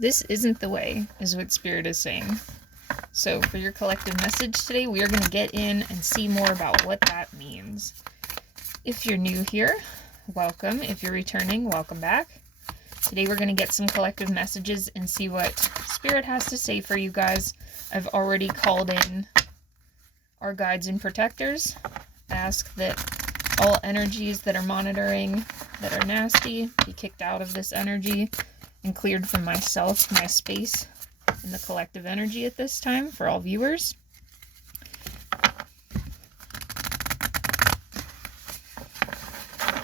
This isn't the way, is what Spirit is saying. So for your collective message today, we are going to get in and see more about what that means. If you're new here, welcome. If you're returning, welcome back. Today we're going to get some collective messages and see what Spirit has to say for you guys. I've already called in our guides and protectors. Ask that all energies that are monitoring, that are nasty, be kicked out of this energy and cleared from myself, my space, and the collective energy at this time for all viewers.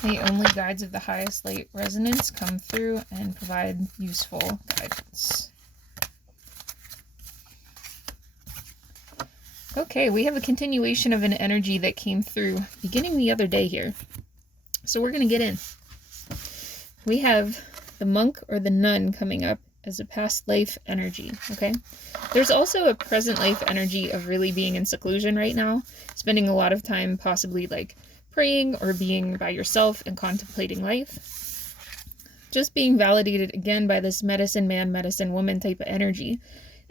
May only guides of the highest light resonance come through and provide useful guidance. Okay, we have a continuation of an energy that came through beginning the other day here. So we're going to get in. We have the monk or the nun coming up as a past life energy, okay? There's also a present life energy of really being in seclusion right now, spending a lot of time possibly like praying or being by yourself and contemplating life. Just being validated again by this medicine man, medicine woman type of energy.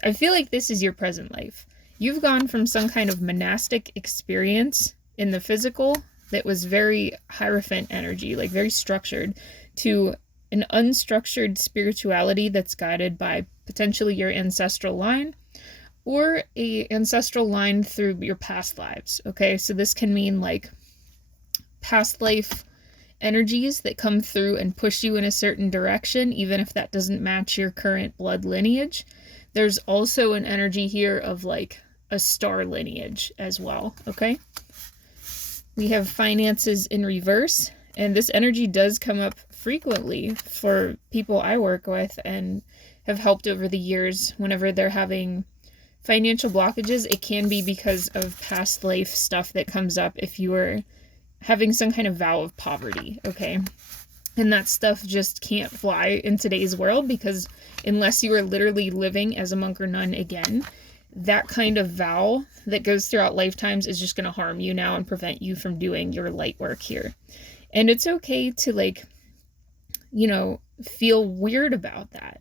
I feel like this is your present life. You've gone from some kind of monastic experience in the physical that was very Hierophant energy, like very structured, to an unstructured spirituality that's guided by potentially your ancestral line or a ancestral line through your past lives, okay? So this can mean like past life energies that come through and push you in a certain direction, even if that doesn't match your current blood lineage. There's also an energy here of like a star lineage as well, okay? We have finances in reverse, and this energy does come up frequently for people I work with and have helped over the years whenever they're having financial blockages. It can be because of past life stuff that comes up if you were having some kind of vow of poverty, okay? And that stuff just can't fly in today's world because unless you are literally living as a monk or nun again, that kind of vow that goes throughout lifetimes is just going to harm you now and prevent you from doing your light work here. And it's okay to like, you know, feel weird about that.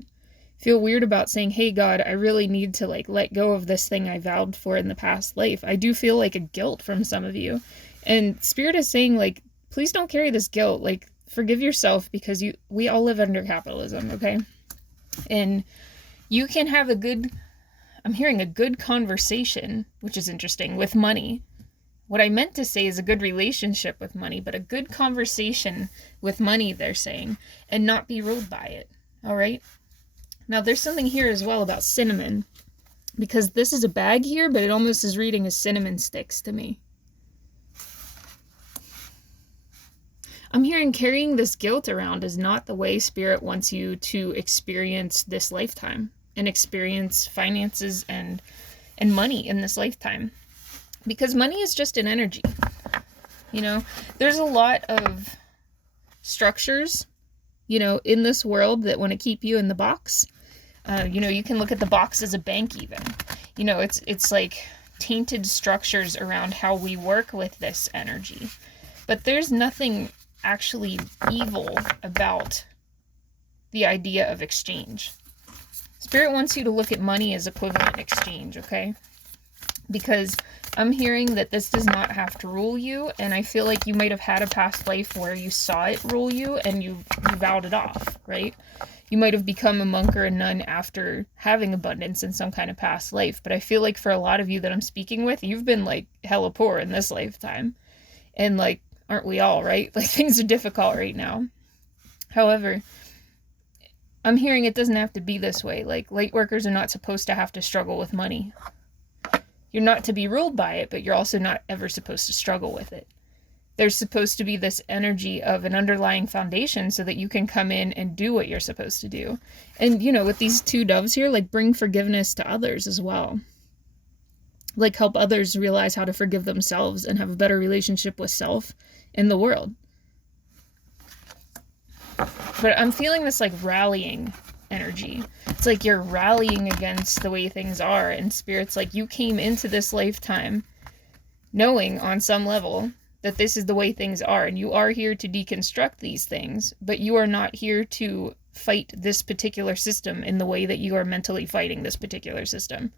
Feel weird about saying, hey God, I really need to like let go of this thing I vowed for in the past life. I do feel like a guilt from some of you. And Spirit is saying like, please don't carry this guilt. Like forgive yourself because we all live under capitalism, okay? And you can have I'm hearing a good conversation, which is interesting, with money. What I meant to say is a good relationship with money, but a good conversation with money, they're saying, and not be ruled by it, all right? Now, there's something here as well about cinnamon, because this is a bag here, but it almost is reading as cinnamon sticks to me. I'm hearing carrying this guilt around is not the way Spirit wants you to experience this lifetime and experience finances and money in this lifetime. Because money is just an energy. You know, there's a lot of structures, you know, in this world that want to keep you in the box. You know, you can look at the box as a bank even. You know, it's like tainted structures around how we work with this energy. But there's nothing actually evil about the idea of exchange. Spirit wants you to look at money as equivalent exchange, okay? Because I'm hearing that this does not have to rule you, and I feel like you might have had a past life where you saw it rule you and you vowed it off, right? You might have become a monk or a nun after having abundance in some kind of past life, but I feel like for a lot of you that I'm speaking with, you've been like hella poor in this lifetime. And like, aren't we all, right? Like things are difficult right now. However, I'm hearing it doesn't have to be this way. Like light workers are not supposed to have to struggle with money. You're not to be ruled by it, but you're also not ever supposed to struggle with it. There's supposed to be this energy of an underlying foundation so that you can come in and do what you're supposed to do. And, you know, with these two doves here, like bring forgiveness to others as well. Like help others realize how to forgive themselves and have a better relationship with self and the world. But I'm feeling this like rallying energy. It's like you're rallying against the way things are, and Spirit's like you came into this lifetime knowing on some level that this is the way things are, and you are here to deconstruct these things, but you are not here to fight this particular system in the way that you are mentally fighting this particular system.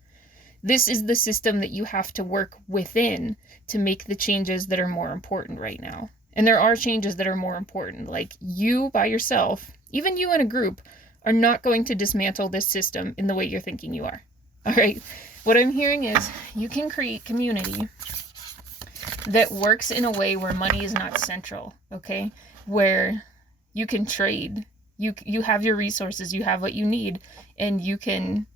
This is the system that you have to work within to make the changes that are more important right now. And there are changes that are more important. Like, you by yourself, even you in a group, are not going to dismantle this system in the way you're thinking you are. All right? What I'm hearing is you can create community that works in a way where money is not central, okay? Where you can trade. You have your resources, you have what you need, and you can,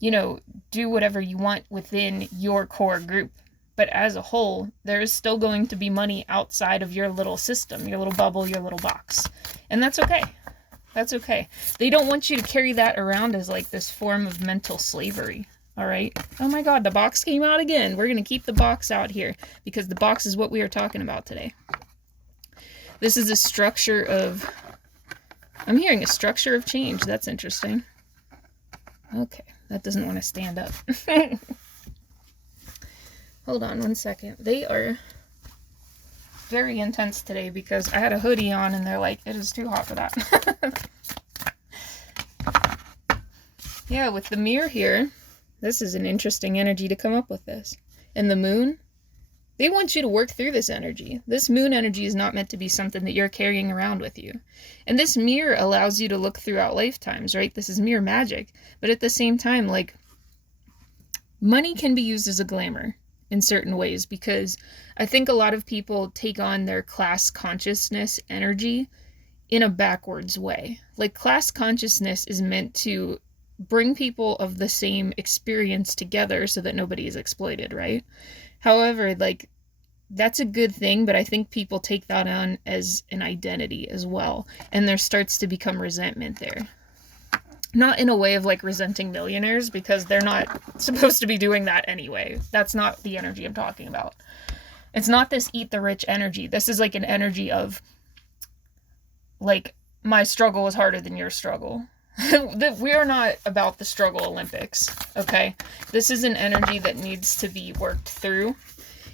do whatever you want within your core group. But as a whole, there is still going to be money outside of your little system, your little bubble, your little box. And that's okay. That's okay. They don't want you to carry that around as like this form of mental slavery. All right. Oh my God, the box came out again. We're going to keep the box out here because the box is what we are talking about today. This is a structure of, I'm hearing a structure of change. That's interesting. Okay. That doesn't want to stand up. Hold on one second. They are very intense today because I had a hoodie on and they're like, it is too hot for that. Yeah, with the mirror here, this is an interesting energy to come up with this. And the moon, they want you to work through this energy. This moon energy is not meant to be something that you're carrying around with you. And this mirror allows you to look throughout lifetimes, right? This is mirror magic. But at the same time, like, money can be used as a glamour in certain ways, because I think a lot of people take on their class consciousness energy in a backwards way. Like, class consciousness is meant to bring people of the same experience together so that nobody is exploited, right? However, like, that's a good thing, but I think people take that on as an identity as well, and there starts to become resentment there. Not in a way of like resenting millionaires, because they're not supposed to be doing that anyway. That's not the energy I'm talking about. It's not this eat the rich energy. This is like an energy of like, my struggle was harder than your struggle. We are not about the struggle Olympics, okay? This is an energy that needs to be worked through,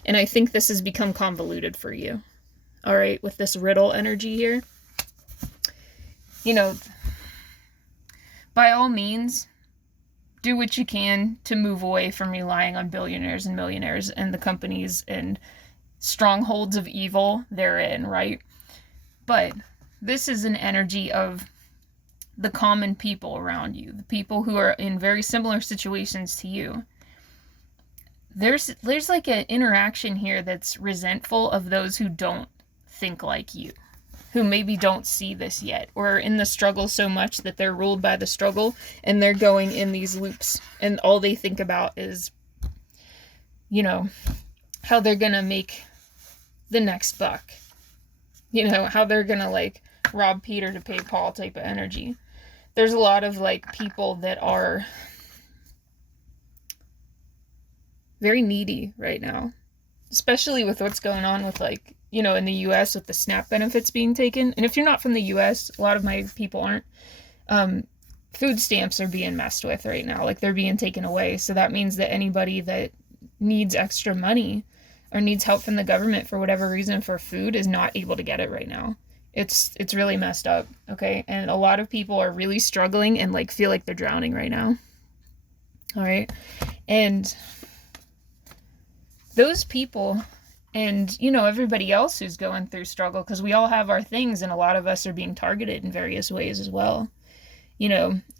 and I think this has become convoluted for you. All right, with this riddle energy here. By all means, do what you can to move away from relying on billionaires and millionaires and the companies and strongholds of evil therein, right? But this is an energy of the common people around you, the people who are in very similar situations to you. There's like an interaction here that's resentful of those who don't think like you, who maybe don't see this yet, or are in the struggle so much that they're ruled by the struggle and they're going in these loops, and all they think about is, how they're gonna make the next buck, how they're gonna like rob Peter to pay Paul type of energy. There's a lot of like people that are very needy right now, especially with what's going on with like, in the US with the SNAP benefits being taken. And if you're not from the US, a lot of my people aren't, food stamps are being messed with right now. Like, they're being taken away. So that means that anybody that needs extra money or needs help from the government for whatever reason for food is not able to get it right now. It's really messed up, okay? And a lot of people are really struggling and like feel like they're drowning right now. All right? And those people and, everybody else who's going through struggle, because we all have our things and a lot of us are being targeted in various ways as well. We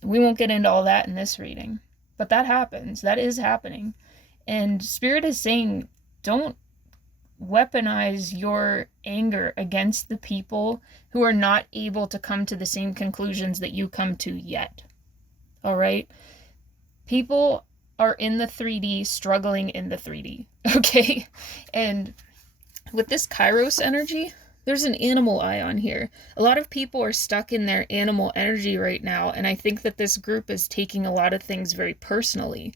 won't get into all that in this reading, but that happens. That is happening. And Spirit is saying, don't weaponize your anger against the people who are not able to come to the same conclusions that you come to yet. All right? People are in the 3D, struggling in the 3D, okay? And with this Kairos energy, there's an animal eye on here. A lot of people are stuck in their animal energy right now, and I think that this group is taking a lot of things very personally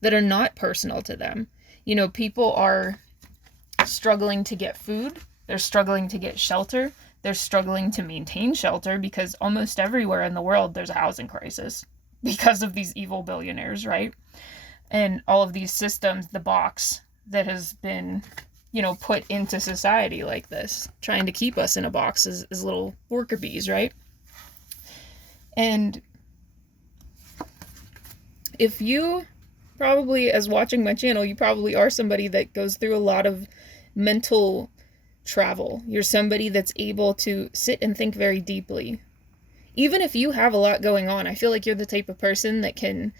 that are not personal to them. People are struggling to get food, they're struggling to get shelter, they're struggling to maintain shelter, because almost everywhere in the world there's a housing crisis because of these evil billionaires, right? And all of these systems, the box that has been put into society like this, trying to keep us in a box as little worker bees, right? And if you probably, as watching my channel, you probably are somebody that goes through a lot of mental travel. You're somebody that's able to sit and think very deeply. Even if you have a lot going on, I feel like you're the type of person that can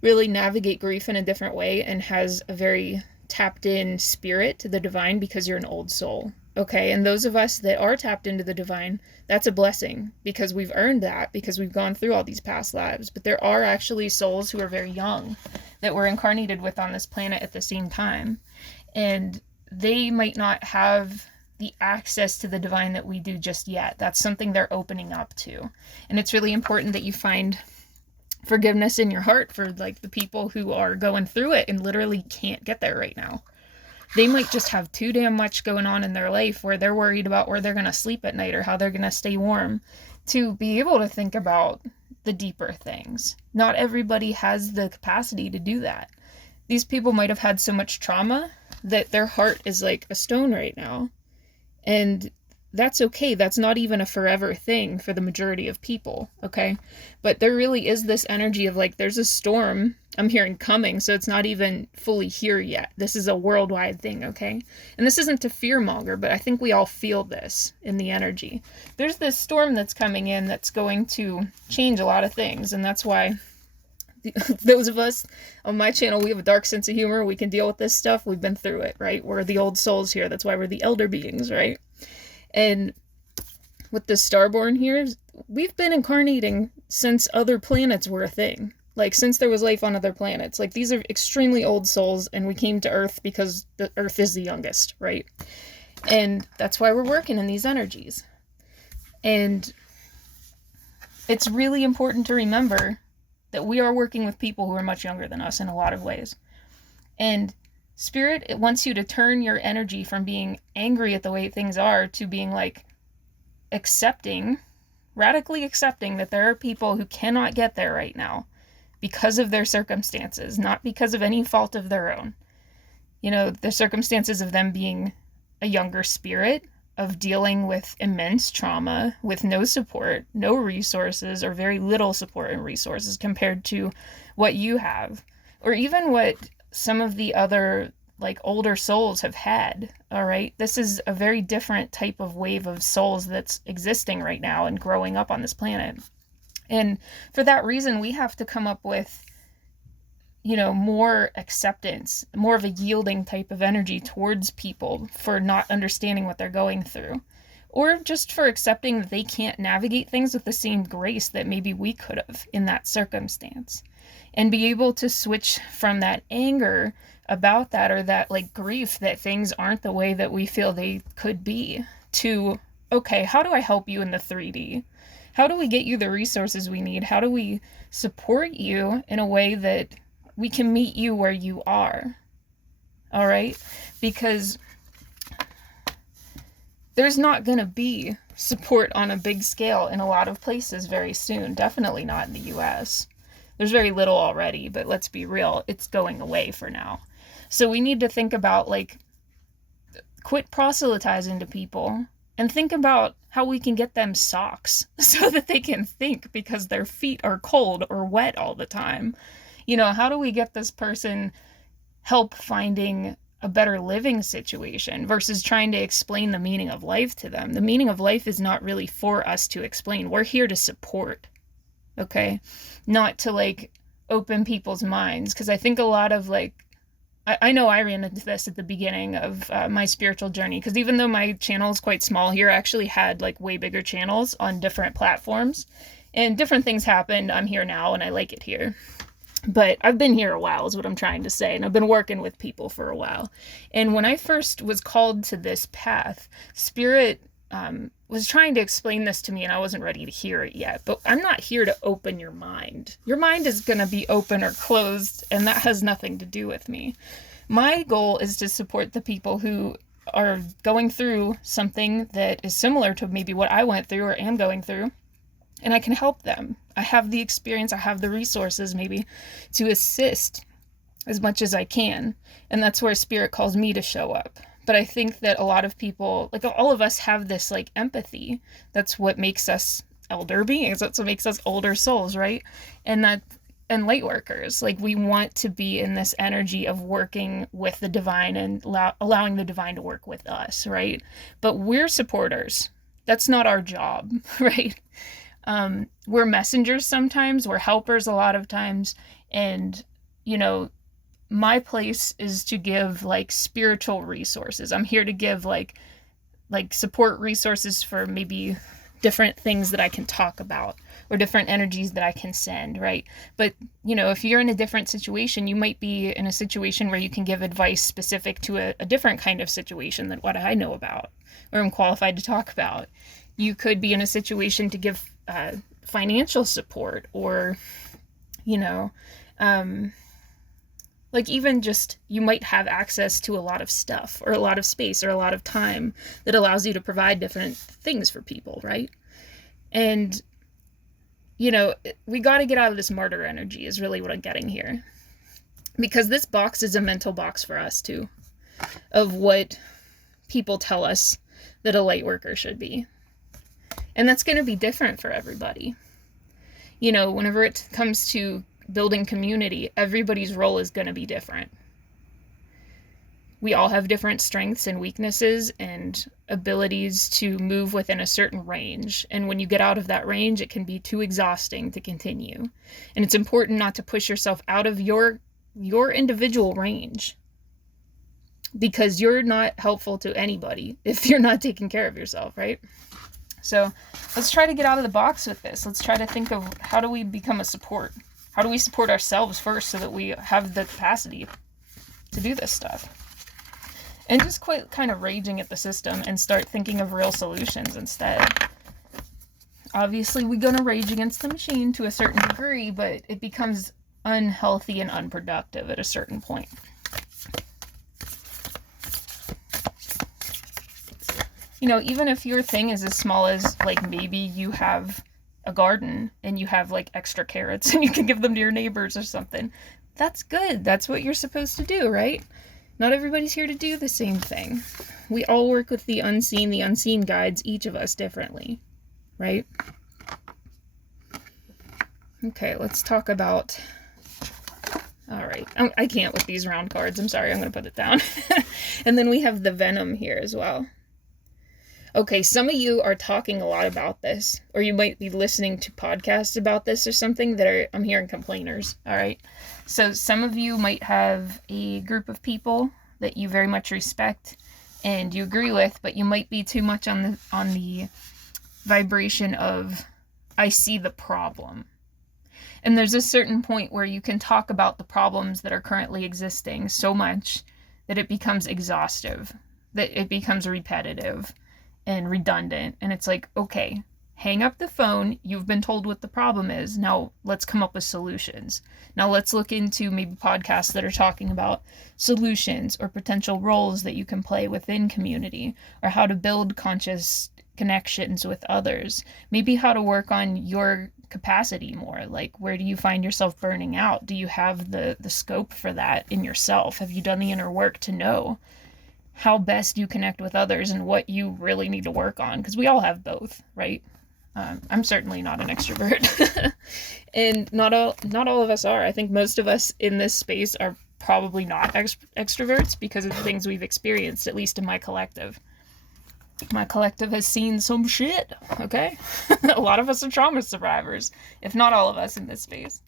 really navigate grief in a different way and has a very tapped in spirit to the divine because you're an old soul. Okay, and those of us that are tapped into the divine, that's a blessing because we've earned that, because we've gone through all these past lives. But there are actually souls who are very young that we're incarnated with on this planet at the same time. And they might not have the access to the divine that we do just yet. That's something they're opening up to. And it's really important that you find forgiveness in your heart for like the people who are going through it and literally can't get there right now. They might just have too damn much going on in their life where they're worried about where they're going to sleep at night or how they're going to stay warm to be able to think about the deeper things. Not everybody has the capacity to do that. These people might have had so much trauma that their heart is like a stone right now. And that's okay. That's not even a forever thing for the majority of people, okay? But there really is this energy of like, there's a storm I'm hearing coming, so it's not even fully here yet. This is a worldwide thing, okay? And this isn't to fearmonger, but I think we all feel this in the energy. There's this storm that's coming in that's going to change a lot of things, and that's why those of us on my channel, we have a dark sense of humor. We can deal with this stuff. We've been through it, right? We're the old souls here. That's why we're the elder beings, right? And with the Starborn here, we've been incarnating since other planets were a thing. Like, since there was life on other planets. Like, these are extremely old souls, and we came to Earth because the Earth is the youngest, right? And that's why we're working in these energies. And it's really important to remember that we are working with people who are much younger than us in a lot of ways. And Spirit, it wants you to turn your energy from being angry at the way things are to being like radically accepting that there are people who cannot get there right now because of their circumstances, not because of any fault of their own. The circumstances of them being a younger spirit, of dealing with immense trauma, with no support, no resources, or very little support and resources compared to what you have, or even what some of the other like older souls have had. All right, this is a very different type of wave of souls that's existing right now and growing up on this planet. And for that reason, we have to come up with more acceptance, more of a yielding type of energy towards people for not understanding what they're going through, or just for accepting that they can't navigate things with the same grace that maybe we could have in that circumstance, and be able to switch from that anger about that, or that like grief that things aren't the way that we feel they could be, to, okay, how do I help you in the 3D? How do we get you the resources we need? How do we support you in a way that we can meet you where you are? All right? Because there's not going to be support on a big scale in a lot of places very soon. Definitely not in the US. There's very little already, but let's be real, it's going away for now. So we need to think about, like, quit proselytizing to people and think about how we can get them socks so that they can think, because their feet are cold or wet all the time. How do we get this person help finding a better living situation versus trying to explain the meaning of life to them? The meaning of life is not really for us to explain. We're here to support, okay? Not to, like, open people's minds. Because I think a lot of, like, I know I ran into this at the beginning of my spiritual journey, because even though my channel is quite small here, I actually had like way bigger channels on different platforms, and different things happened. I'm here now and I like it here. But I've been here a while is what I'm trying to say, and I've been working with people for a while. And when I first was called to this path, Spirit was trying to explain this to me, and I wasn't ready to hear it yet. But I'm not here to open your mind. Your mind is going to be open or closed, and that has nothing to do with me. My goal is to support the people who are going through something that is similar to maybe what I went through or am going through, and I can help them. I have the experience, I have the resources maybe to assist as much as I can. And that's where Spirit calls me to show up, But I think that a lot of people, like all of us, have this like empathy. That's what makes us elder beings. That's what makes us older souls, right? And light workers, like we want to be in this energy of working with the divine and allowing the divine to work with us, right? But we're supporters. That's not our job, right? We're messengers sometimes, we're helpers a lot of times, and my place is to give like spiritual resources. I'm here to give like support resources for maybe different things that I can talk about or different energies that I can send, right? But, if you're in a different situation, you might be in a situation where you can give advice specific to a different kind of situation than what I know about or I'm qualified to talk about. You could be in a situation to give financial support or, like even just you might have access to a lot of stuff or a lot of space or a lot of time that allows you to provide different things for people, right? And, we got to get out of this martyr energy is really what I'm getting here. Because this box is a mental box for us too, of what people tell us that a light worker should be. And that's going to be different for everybody. Whenever it comes to building community, everybody's role is going to be different. We all have different strengths and weaknesses and abilities to move within a certain range. And when you get out of that range, it can be too exhausting to continue. And it's important not to push yourself out of your individual range, because you're not helpful to anybody if you're not taking care of yourself, right? So let's try to get out of the box with this. Let's try to think of how do we become a support? How do we support ourselves first so that we have the capacity to do this stuff? And just quit kind of raging at the system and start thinking of real solutions instead. Obviously, we're going to rage against the machine to a certain degree, but it becomes unhealthy and unproductive at a certain point. Even if your thing is as small as, like, maybe you have a garden and you have, like, extra carrots and you can give them to your neighbors or something, that's good. That's what you're supposed to do, right? Not everybody's here to do the same thing. We all work with the unseen guides, each of us differently, right? Okay, let's talk about... All right, I can't with these round cards. I'm sorry, I'm going to put it down. And then we have the venom here as well. Okay, some of you are talking a lot about this, or you might be listening to podcasts about this or something I'm hearing complainers, all right? So some of you might have a group of people that you very much respect and you agree with, but you might be too much on the vibration of, I see the problem. And there's a certain point where you can talk about the problems that are currently existing so much that it becomes exhaustive, that it becomes repetitive and redundant. And it's like, okay, hang up the phone. You've been told what the problem is. Now let's come up with solutions. Now let's look into maybe podcasts that are talking about solutions or potential roles that you can play within community, or how to build conscious connections with others. Maybe how to work on your capacity more. Like, where do you find yourself burning out? Do you have the scope for that in yourself? Have you done the inner work to know how best you connect with others and what you really need to work on? Because we all have both, right? I'm certainly not an extrovert. And not all of us are. I think most of us in this space are probably not extroverts because of the things we've experienced, at least in my collective. My collective has seen some shit, okay? A lot of us are trauma survivors, if not all of us in this space.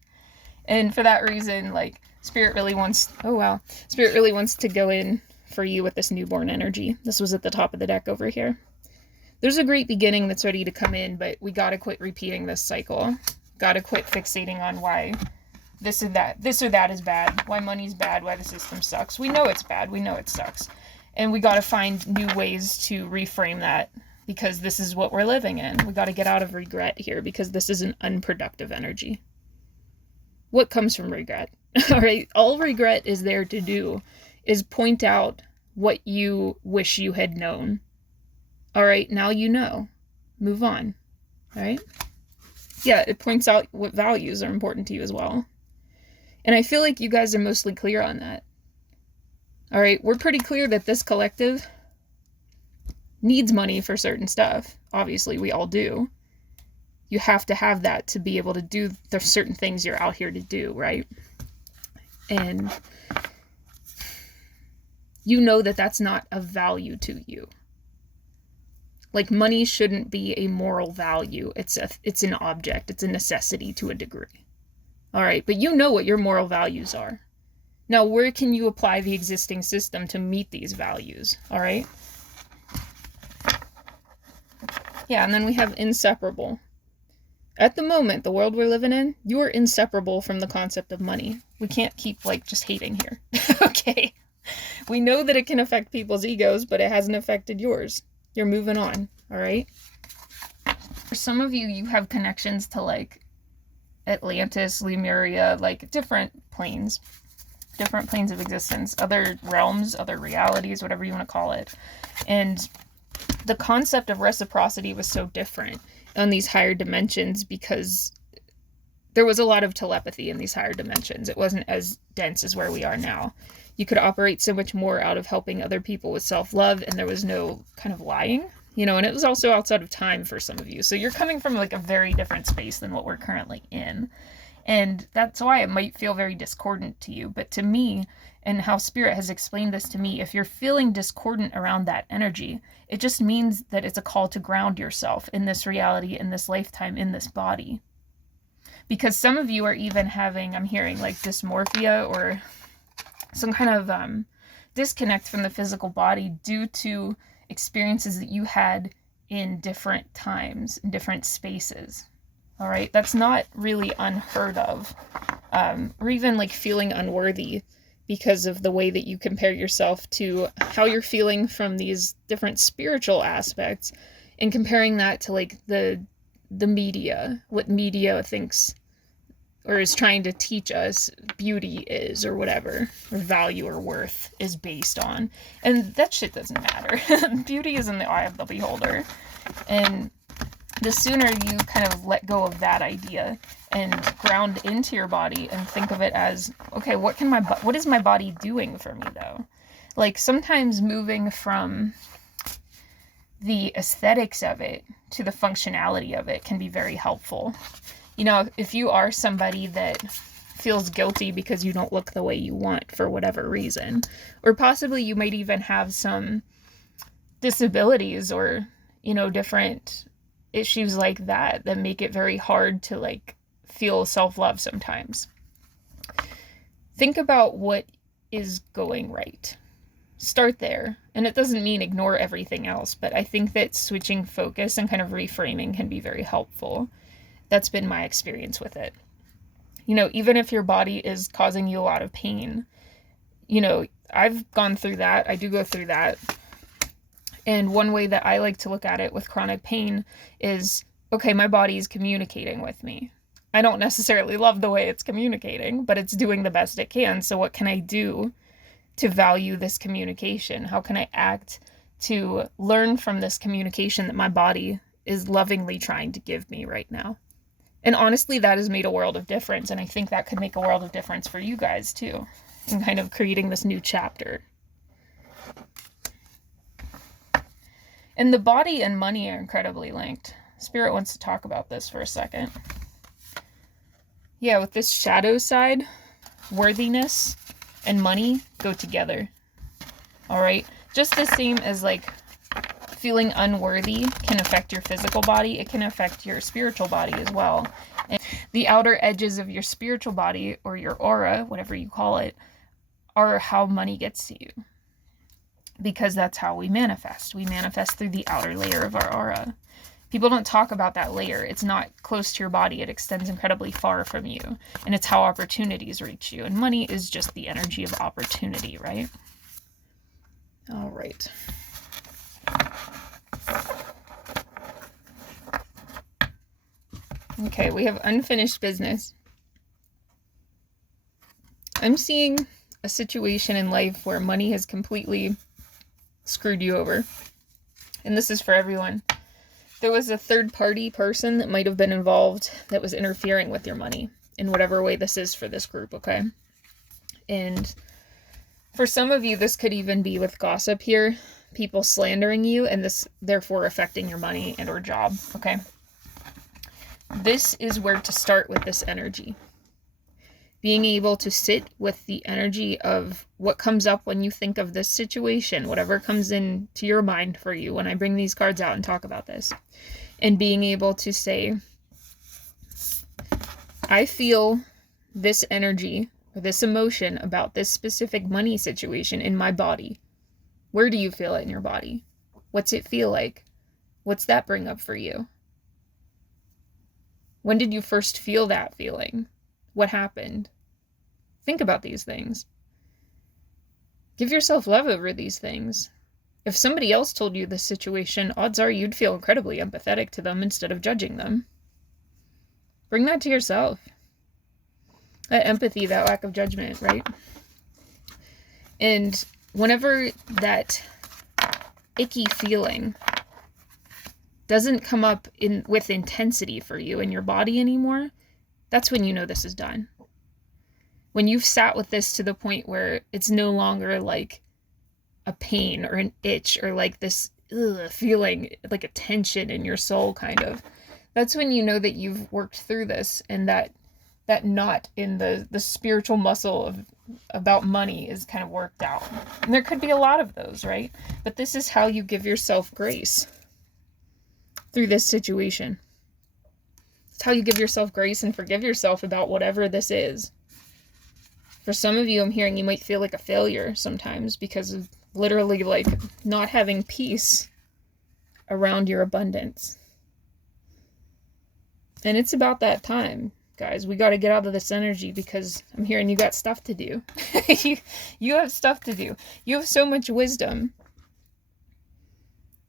And for that reason, like, Spirit really wants to go in for you with this newborn energy. This was at the top of the deck over here. There's a great beginning that's ready to come in, but we gotta quit repeating this cycle. Gotta quit fixating on why this or that is bad, why money's bad, why the system sucks. We know it's bad, we know it sucks. And we gotta find new ways to reframe that, because this is what we're living in. We gotta get out of regret here, because this is an unproductive energy. What comes from regret? All right, all regret is there to do is point out what you wish you had known. All right, now you know. Move on. All right? Yeah, it points out what values are important to you as well. And I feel like you guys are mostly clear on that. All right, we're pretty clear that this collective needs money for certain stuff. Obviously, we all do. You have to have that to be able to do the certain things you're out here to do, right? And you know that that's not of value to you. Like, money shouldn't be a moral value. It's an object. It's a necessity to a degree. All right, but you know what your moral values are. Now, where can you apply the existing system to meet these values? All right? Yeah, and then we have inseparable. At the moment, the world we're living in, you are inseparable from the concept of money. We can't keep, like, just hating here. Okay? We know that it can affect people's egos, but it hasn't affected yours. You're moving on, all right? For some of you, you have connections to, like, Atlantis, Lemuria, like, different planes of existence, other realms, other realities, whatever you want to call it. And the concept of reciprocity was so different on these higher dimensions because there was a lot of telepathy in these higher dimensions. It wasn't as dense as where we are now. You could operate so much more out of helping other people with self-love, and there was no kind of lying, you know, and it was also outside of time for some of you. So you're coming from, like, a very different space than what we're currently in. And that's why it might feel very discordant to you. But to me, and how Spirit has explained this to me, if you're feeling discordant around that energy, it just means that it's a call to ground yourself in this reality, in this lifetime, in this body. Because some of you are even having, I'm hearing, like, dysmorphia or some kind of disconnect from the physical body due to experiences that you had in different times, in different spaces. All right, that's not really unheard of, or even, like, feeling unworthy because of the way that you compare yourself to how you're feeling from these different spiritual aspects, and comparing that to, like, the media, what media thinks or is trying to teach us beauty is, or whatever, or value or worth is based on. And that shit doesn't matter. Beauty is in the eye of the beholder. And the sooner you kind of let go of that idea and ground into your body and think of it as, okay, what is my body doing for me, though? Like, sometimes moving from the aesthetics of it to the functionality of it can be very helpful. You know, if you are somebody that feels guilty because you don't look the way you want for whatever reason, or possibly you might even have some disabilities or, you know, different issues like that make it very hard to, like, feel self-love sometimes. Think about what is going right. Start there. And it doesn't mean ignore everything else, but I think that switching focus and kind of reframing can be very helpful. That's been my experience with it. You know, even if your body is causing you a lot of pain, you know, I've gone through that. I do go through that. And one way that I like to look at it with chronic pain is, okay, my body is communicating with me. I don't necessarily love the way it's communicating, but it's doing the best it can. So what can I do to value this communication? How can I act to learn from this communication that my body is lovingly trying to give me right now? And honestly, that has made a world of difference. And I think that could make a world of difference for you guys too, in kind of creating this new chapter. And the body and money are incredibly linked. Spirit wants to talk about this for a second. Yeah, with this shadow side, worthiness and money go together. All right? Just the same as, like, feeling unworthy can affect your physical body, it can affect your spiritual body as well. And the outer edges of your spiritual body, or your aura, whatever you call it, are how money gets to you. Because that's how we manifest. We manifest through the outer layer of our aura. People don't talk about that layer. It's not close to your body. It extends incredibly far from you. And it's how opportunities reach you. And money is just the energy of opportunity, right? All right. Okay, we have unfinished business. I'm seeing a situation in life where money has completely screwed you over. And this is for everyone. There was a third-party person that might have been involved that was interfering with your money in whatever way this is for this group, okay? And For some of you, this could even be with gossip here, people slandering you, and this therefore affecting your money and or job, okay? This is where to start with this energy. Being able to sit with the energy of what comes up when you think of this situation, whatever comes into your mind for you when I bring these cards out and talk about this. And being able to say, I feel this energy or this emotion about this specific money situation in my body. Where do you feel it in your body? What's it feel like? What's that bring up for you? When did you first feel that feeling? What happened? Think about these things. Give yourself love over these things. If somebody else told you this situation, odds are you'd feel incredibly empathetic to them instead of judging them. Bring that to yourself. That empathy, that lack of judgment, right? And whenever that icky feeling doesn't come up with intensity for you in your body anymore, that's when you know this is done. When you've sat with this to the point where it's no longer like a pain or an itch or like this feeling, like a tension in your soul kind of, that's when you know that you've worked through this, and that knot in the spiritual muscle about money is kind of worked out. And there could be a lot of those, right? But this is how you give yourself grace through this situation. It's how you give yourself grace and forgive yourself about whatever this is. For some of you, I'm hearing you might feel like a failure sometimes because of literally like not having peace around your abundance. And it's about that time, guys. We got to get out of this energy because I'm hearing you got stuff to do. You have stuff to do. You have so much wisdom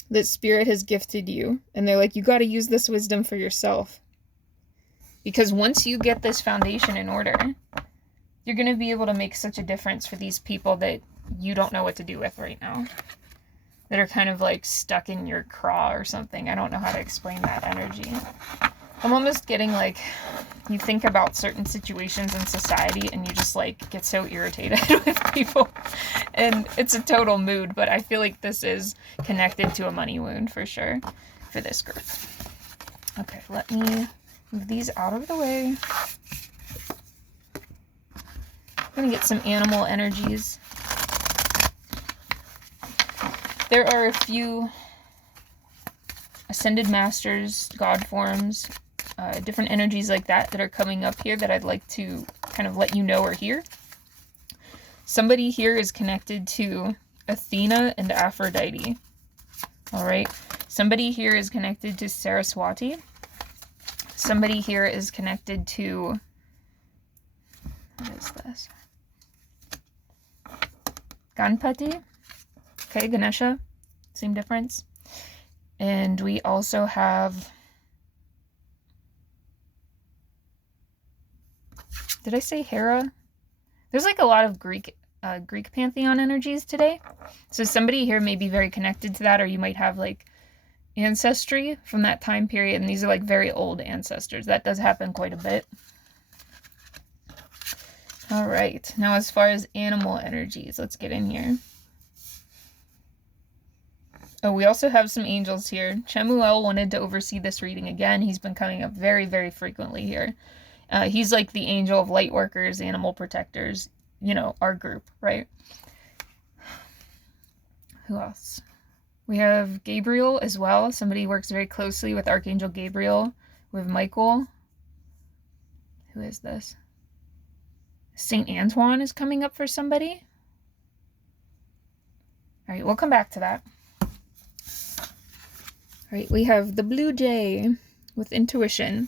that Spirit has gifted you. And they're like, you got to use this wisdom for yourself. Because once you get this foundation in order, you're going to be able to make such a difference for these people that you don't know what to do with right now. That are kind of like stuck in your craw or something. I don't know how to explain that energy. I'm almost getting like, you think about certain situations in society and you just like get so irritated with people. And it's a total mood, but I feel like this is connected to a money wound for sure for this group. Okay, let me move these out of the way. I'm going to get some animal energies. There are a few ascended masters, god forms, different energies like that are coming up here that I'd like to kind of let you know are here. Somebody here is connected to Athena and Aphrodite. All right. Somebody here is connected to Saraswati. Somebody here is connected to, what is this? Ganpati. Okay, Ganesha. Same difference. And we also have, did I say Hera? There's like a lot of Greek pantheon energies today. So somebody here may be very connected to that, or you might have like ancestry from that time period. And these are like very old ancestors. That does happen quite a bit. All right. Now, as far as animal energies, let's get in here. Oh, we also have some angels here. Chemuel wanted to oversee this reading again. He's been coming up very, very frequently here. He's like the angel of light workers, animal protectors, you know, our group, right? Who else? We have Gabriel as well. Somebody works very closely with Archangel Gabriel. We have Michael. Who is this? Saint Antoine is coming up for somebody. All right, we'll come back to that. All right, we have the Blue Jay with intuition.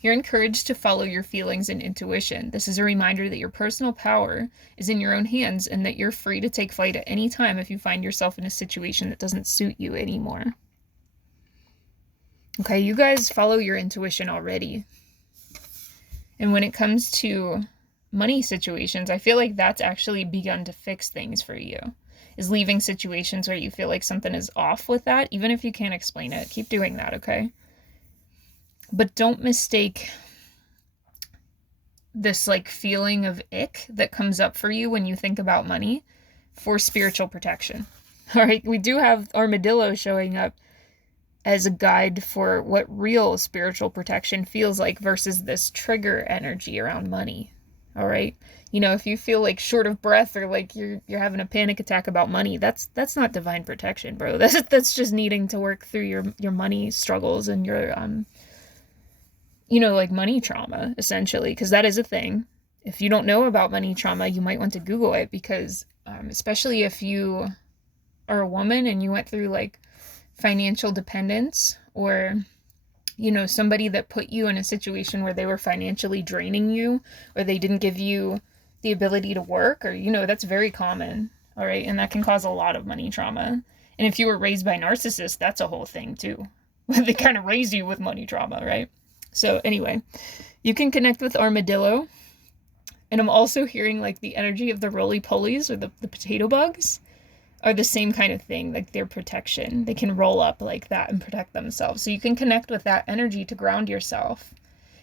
You're encouraged to follow your feelings and intuition. This is a reminder that your personal power is in your own hands and that you're free to take flight at any time if you find yourself in a situation that doesn't suit you anymore. Okay, you guys follow your intuition already. And when it comes to money situations, I feel like that's actually begun to fix things for you. Is leaving situations where you feel like something is off with that, even if you can't explain it. Keep doing that, okay? But don't mistake this like feeling of ick that comes up for you when you think about money for spiritual protection. All right, we do have Armadillo showing up as a guide for what real spiritual protection feels like versus this trigger energy around money. All right. You know, if you feel like short of breath or like you're having a panic attack about money, that's not divine protection, bro. That's just needing to work through your money struggles and your like money trauma, essentially, because that is a thing. If you don't know about money trauma, you might want to Google it, because especially if you are a woman and you went through like financial dependence, or somebody that put you in a situation where they were financially draining you, or they didn't give you the ability to work, or that's very common. All right, and that can cause a lot of money trauma. And if you were raised by narcissists, that's a whole thing too. They kind of raise you with money trauma, right? So anyway, you can connect with Armadillo. And I'm also hearing like the energy of the roly-polies, or the potato bugs, are the same kind of thing, like their protection. They can roll up like that and protect themselves. So you can connect with that energy to ground yourself.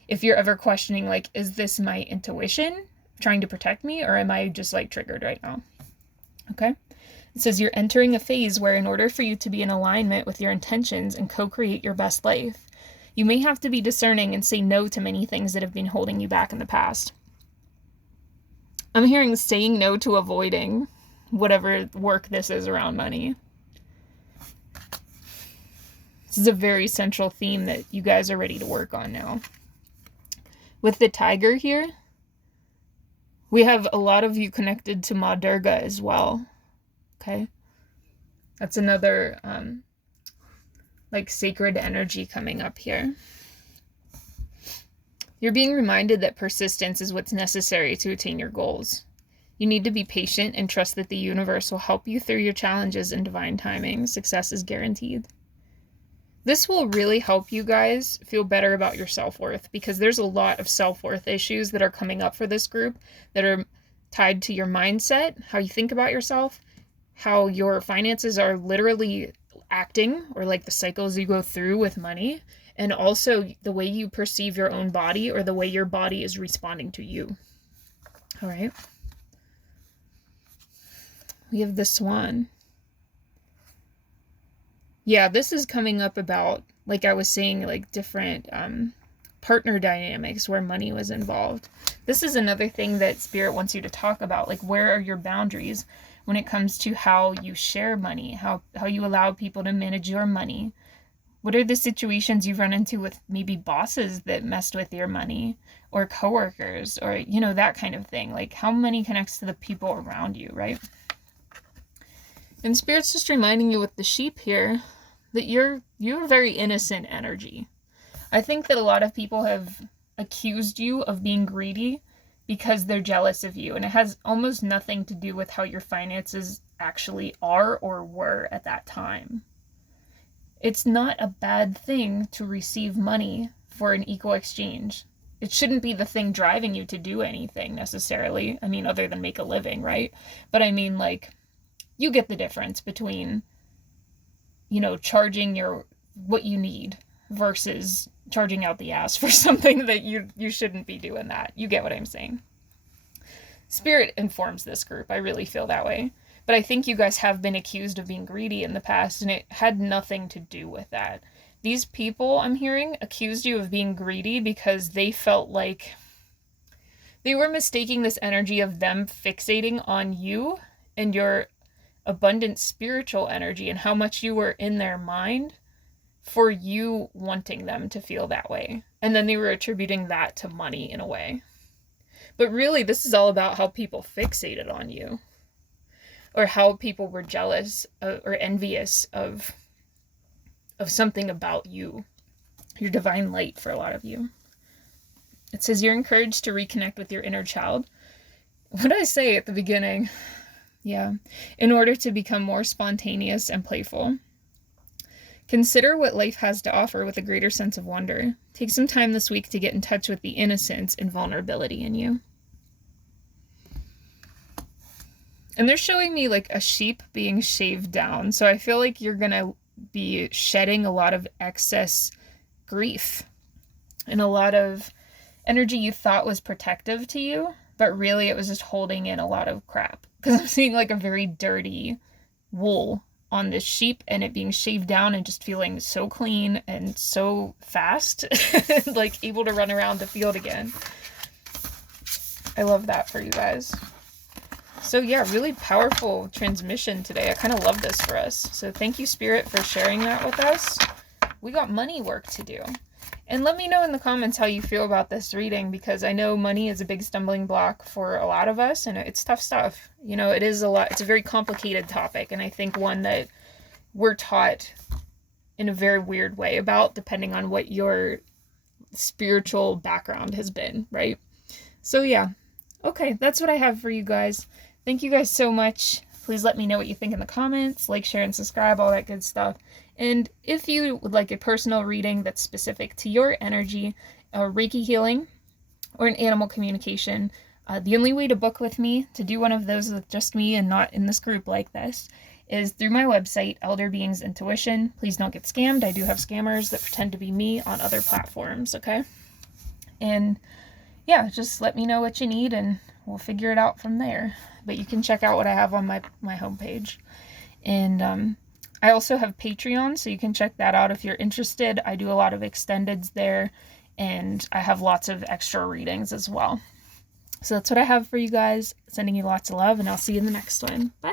If you're ever questioning, like, is this my intuition trying to protect me, or am I just like triggered right now? Okay. It says you're entering a phase where, in order for you to be in alignment with your intentions and co-create your best life, you may have to be discerning and say no to many things that have been holding you back in the past. I'm hearing saying no to avoiding whatever work this is around money. This is a very central theme that you guys are ready to work on now. With the tiger here, we have a lot of you connected to Ma Durga as well. Okay? That's another like sacred energy coming up here. You're being reminded that persistence is what's necessary to attain your goals. You need to be patient and trust that the universe will help you through your challenges in divine timing. Success is guaranteed. This will really help you guys feel better about your self-worth, because there's a lot of self-worth issues that are coming up for this group that are tied to your mindset, how you think about yourself, how your finances are literally acting, or like the cycles you go through with money, and also the way you perceive your own body, or the way your body is responding to you. All right. We have the Swan. Yeah, this is coming up about, like I was saying, like different partner dynamics where money was involved. This is another thing that Spirit wants you to talk about. Like, where are your boundaries when it comes to how you share money, how you allow people to manage your money? What are the situations you've run into with maybe bosses that messed with your money, or coworkers, or, that kind of thing? Like, how money connects to the people around you, right? And Spirit's just reminding you with the sheep here that you're very innocent energy. I think that a lot of people have accused you of being greedy because they're jealous of you, and it has almost nothing to do with how your finances actually are or were at that time. It's not a bad thing to receive money for an equal exchange. It shouldn't be the thing driving you to do anything necessarily. I mean, other than make a living, right? But I mean, like, you get the difference between, charging what you need versus charging out the ass for something that you shouldn't be doing that. You get what I'm saying? Spirit informs this group. I really feel that way. But I think you guys have been accused of being greedy in the past, and it had nothing to do with that. These people, I'm hearing, accused you of being greedy because they felt like they were mistaking this energy of them fixating on you and your abundant spiritual energy and how much you were in their mind for you wanting them to feel that way. And then they were attributing that to money in a way. But really, this is all about how people fixated on you, or how people were jealous or envious of something about you, your divine light for a lot of you. It says you're encouraged to reconnect with your inner child. What did I say at the beginning? Yeah. In order to become more spontaneous and playful. Consider what life has to offer with a greater sense of wonder. Take some time this week to get in touch with the innocence and vulnerability in you. And they're showing me like a sheep being shaved down. So I feel like you're going to be shedding a lot of excess grief and a lot of energy you thought was protective to you, but really it was just holding in a lot of crap. Because I'm seeing like a very dirty wool on this sheep and it being shaved down and just feeling so clean and so fast, like able to run around the field again. I love that for you guys. So yeah, really powerful transmission today. I kind of love this for us. So thank you, Spirit, for sharing that with us. We got money work to do. And let me know in the comments how you feel about this reading, because I know money is a big stumbling block for a lot of us, and it's tough stuff. You know, it is a lot. It's a very complicated topic, and I think one that we're taught in a very weird way about, depending on what your spiritual background has been, right? So yeah. Okay, that's what I have for you guys. Thank you guys so much. Please let me know what you think in the comments. Like, share, and subscribe, all that good stuff. And if you would like a personal reading that's specific to your energy, Reiki healing, or an animal communication, the only way to book with me, to do one of those with just me and not in this group like this, is through my website, Elderbeingsintuition. Please don't get scammed. I do have scammers that pretend to be me on other platforms, okay? And yeah, just let me know what you need and we'll figure it out from there. But you can check out what I have on my homepage. And I also have Patreon, so you can check that out if you're interested. I do a lot of extendeds there, and I have lots of extra readings as well. So that's what I have for you guys. Sending you lots of love, and I'll see you in the next one. Bye.